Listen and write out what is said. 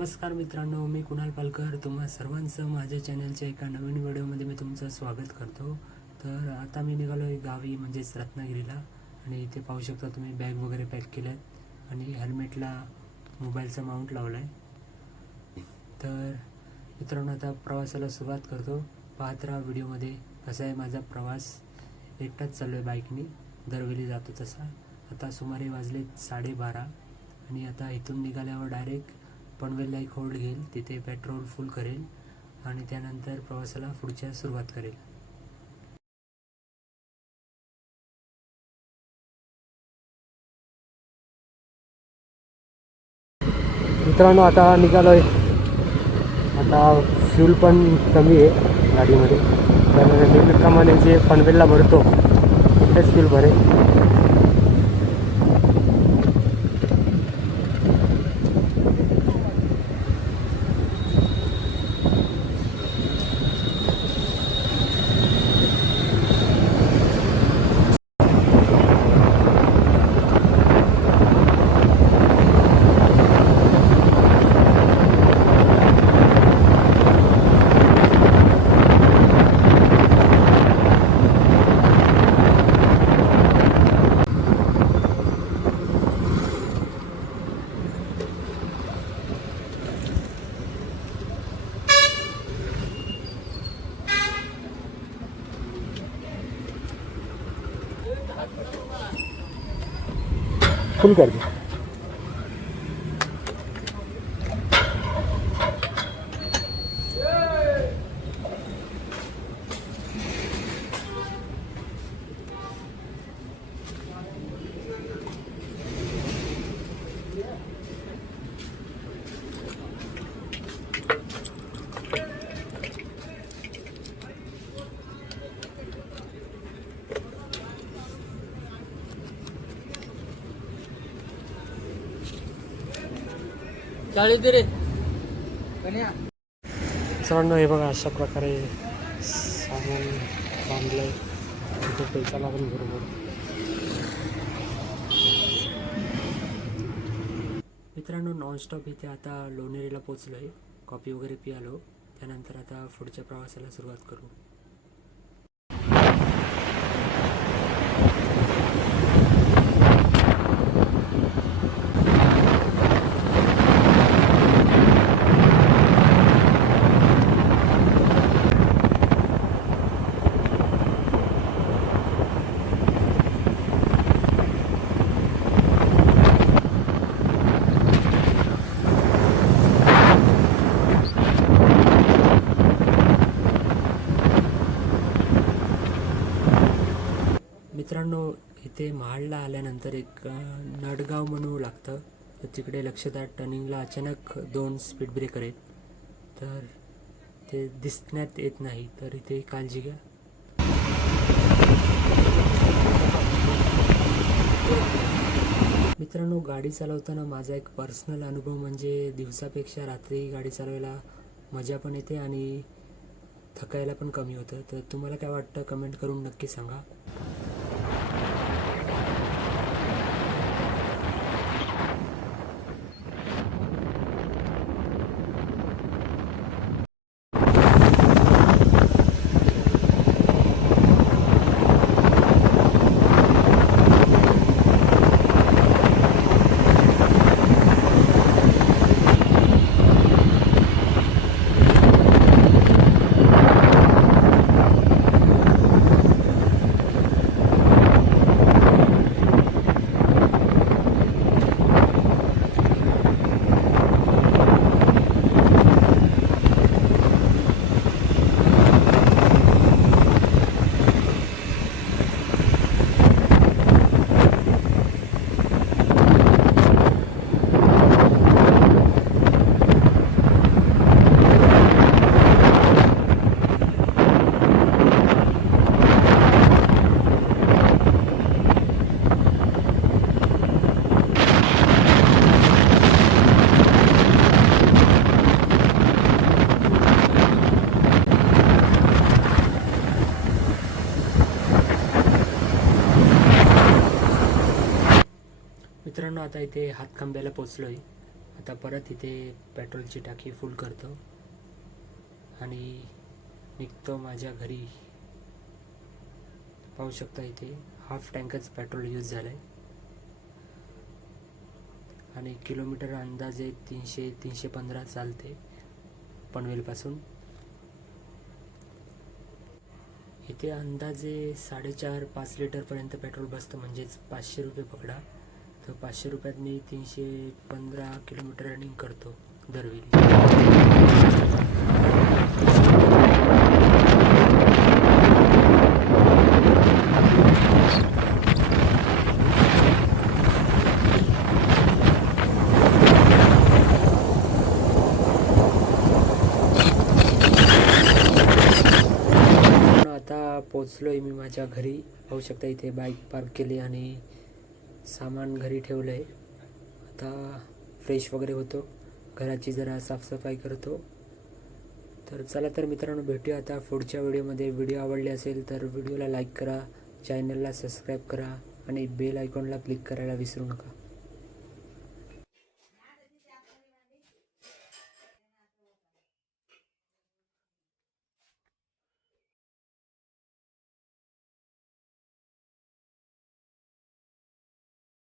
नमस्कार मित्रांनो मी कुणाल पालकर. तुम्हा सर्वांचं माझ्या चॅनलच्या एका नवीन व्हिडिओमध्ये मी तुमचं स्वागत करतो. तर आता मी निघालो आहे गावी म्हणजेच रत्नागिरीला. आणि इथे पाहू शकता तुम्ही बॅग वगैरे पॅक केल्या आहेत आणि हेल्मेटला मोबाईलचा माउंट लावला आहे तर मित्रांनो आता प्रवासाला सुरुवात करतो. पाहत राहा व्हिडिओमध्ये. कसा आहे माझा प्रवास? एकटाच चाललो आहे बाईकनी. दरवेळी जातो तसा. आता सुमारे वाजले साडेबारा. आणि आता इथून निघाल्यावर डायरेक्ट पनवेलला एक होल्ड घेईल तिथे पेट्रोल फुल करेल आणि त्यानंतर प्रवासाला पुढच्या सुरुवात करेल. मित्रांनो आता निघालो आहे आता फ्यूल पण कमी आहे गाडीमध्ये. तर नेहमीप्रमाणे जे पनवेलला भरतो तिथेच फ्यूल भरेल. फुल दे मित्रांनो हे बघा अशा प्रकारे सामान बांधलं आहे तिथे पैसा लागून बरोबर मित्रांनो नॉनस्टॉप इथे आता लोणेरेला पोचलो आहे कॉफी वगैरे पियालो. त्यानंतर आता पुढच्या प्रवासाला सुरुवात करू. मित्रांनो इथे महाडला आल्यानंतर एक नडगाव म्हणून लागतं. तर तिकडे लक्षदार टर्निंगला अचानक दोन स्पीड ब्रेकर आहेत. तर ते दिसण्यात येत नाही. तर इथे काळजी घ्या. मित्रांनो गाडी चालवताना माझा एक पर्सनल अनुभव म्हणजे दिवसापेक्षा रात्री गाडी चालवायला मजा पण येते आणि थकायला पण कमी होतं. तर तुम्हाला काय वाटतं? कमेंट करून नक्की सांगा. मित्रांनो आता इथे हातखांब्याला पोचलो आहे आता परत इथे पेट्रोलची टाकी फुल करतो. आणि निघतो माझ्या घरी. पाहू शकता इथे हाफ टँकच पेट्रोल यूज झालं आहे आणि किलोमीटर अंदाजे तीनशे तीनशे पंधरा चालते पनवेलपासून. इथे अंदाजे साडेचार पाच लिटरपर्यंत पेट्रोल बसतं म्हणजेच पाचशे रुपये पकडा. तर पाचशे रुपयात मी तीनशे पंधरा किलोमीटर रनिंग करतो दरवेळी. पण आता पोचलोय मी माझ्या घरी. पाहू शकता इथे बाईक पार्क केली आणि सामान घरी ठेवलं आहे आता फ्रेश वगैरे होतो. घराची जरा साफसफाई करतो. तर चला तर मित्रांनो भेटूया आता पुढच्या व्हिडिओमध्ये. व्हिडिओ आवडले असेल तर व्हिडिओला लाईक करा चॅनलला सबस्क्राईब करा आणि बेल आयकॉनला क्लिक करायला विसरू नका.